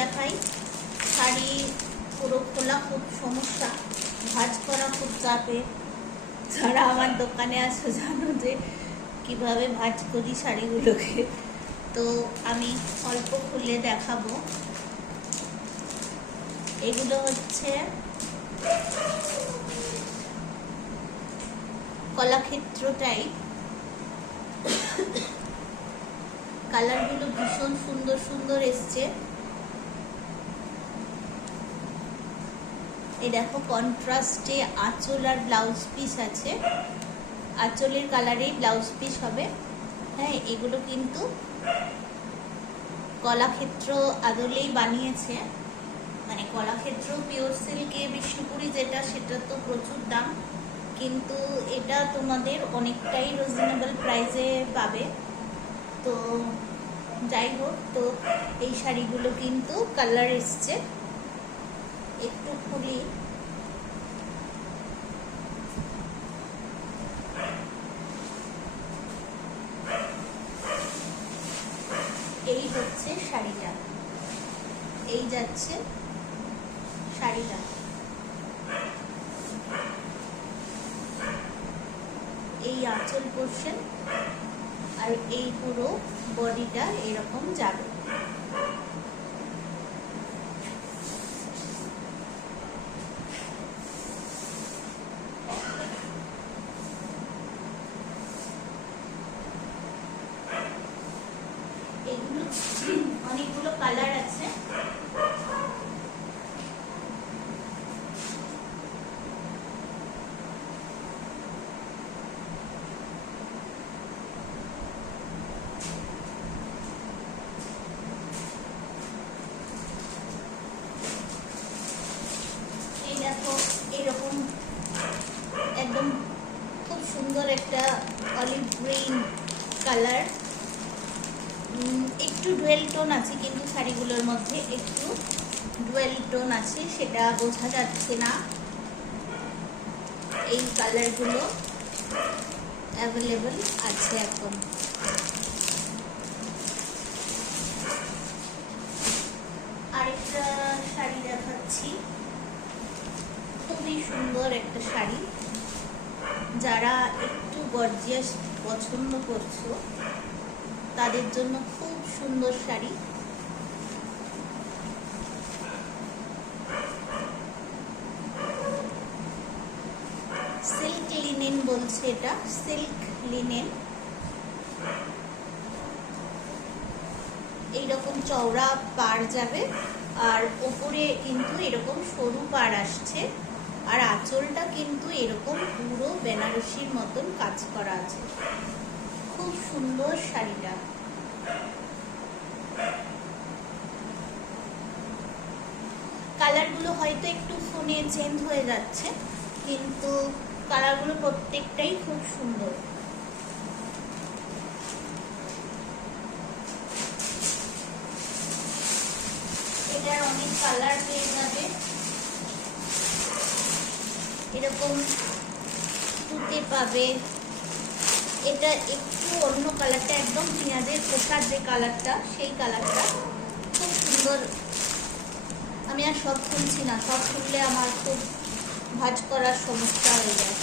দেখাই। শাড়ি পুরো খোলা খুব সমস্যা, ভাঁজ করা খুব চাপের। যারা আমার দোকানে আসো জানো যে কিভাবে ভাঁজ করি শাড়িগুলোকে। তো আমি অল্প খুলে দেখাবো। এগুলো হচ্ছে কলাক্ষেত্র টাইপ। কালারগুলো ভীষণ সুন্দর সুন্দর এসছে। এই দেখো কন্ট্রাস্টে আঁচল আর ব্লাউজ পিস আছে, আঁচলের কালারেই ব্লাউজ পিস হবে। হ্যাঁ, এগুলো কিন্তু কলাক্ষেত্র আদলেই বানিয়েছে, মানে কলাক্ষেত্র পিওর সিল্কে বিষ্ণুপুরি যেটা, সেটা তো প্রচুর দাম, কিন্তু এটা তোমাদের অনেকটাই রিজনেবল প্রাইসে পাবে। তো যাই হোক, তো এই শাড়িগুলো কিন্তু কালার এসছে, একটু খুলি। এই হচ্ছে শাড়িটা, এই যাচ্ছে শাড়িটা। এই আঁচল পোর্শন আর এই পুরো বডিটা এরকম যাবে। এগুলো অনেকগুলো কালার আছে। এই দেখো এরকম একদম খুব সুন্দর একটা অলিভ গ্রিন কালার, একটু ডুয়েল টোন আছে, কিন্তু শাড়িগুলোর মধ্যে একটু ডুয়েল টোন আছে, সেটা বোঝা যাচ্ছে না। এই কালারগুলো অ্যাভেলেবল আছে এখন। আরেকটা শাড়ি দেখাচ্ছি, খুবই সুন্দর একটা শাড়ি। যারা একটু গর্জিয়াস পছন্দ করছো তাদের জন্য খুব সুন্দর শাড়ি। সিল্ক লিনেন বলছে, এটা সিল্ক লিনেন। এইরকম চওড়া পাড় যাবে, আর ওপরে কিন্তু এরকম সরু পাড় আসছে, আর আঁচলটা কিন্তু এরকম পুরো বেনারসির মতন কাজ করা আছে। খুব সুন্দর শাড়িটা। কালারগুলো হয়তো একটু ফোনে চেঞ্জ হয়ে যাচ্ছে, কিন্তু কালারগুলো প্রত্যেকটাই খুব সুন্দর। এটার অনেক কালার পেয়ে যাবে, এরকম তুতে পাবে। এটা একটু অন্য কালারটা, একদম পেঁয়াজের খোসার যে কালারটা, সেই কালারটা খুব সুন্দর। আমি আর সব খুলছি না, সব খুললে আমার খুব ভাঁজ করার সমস্যা হয়ে যায়।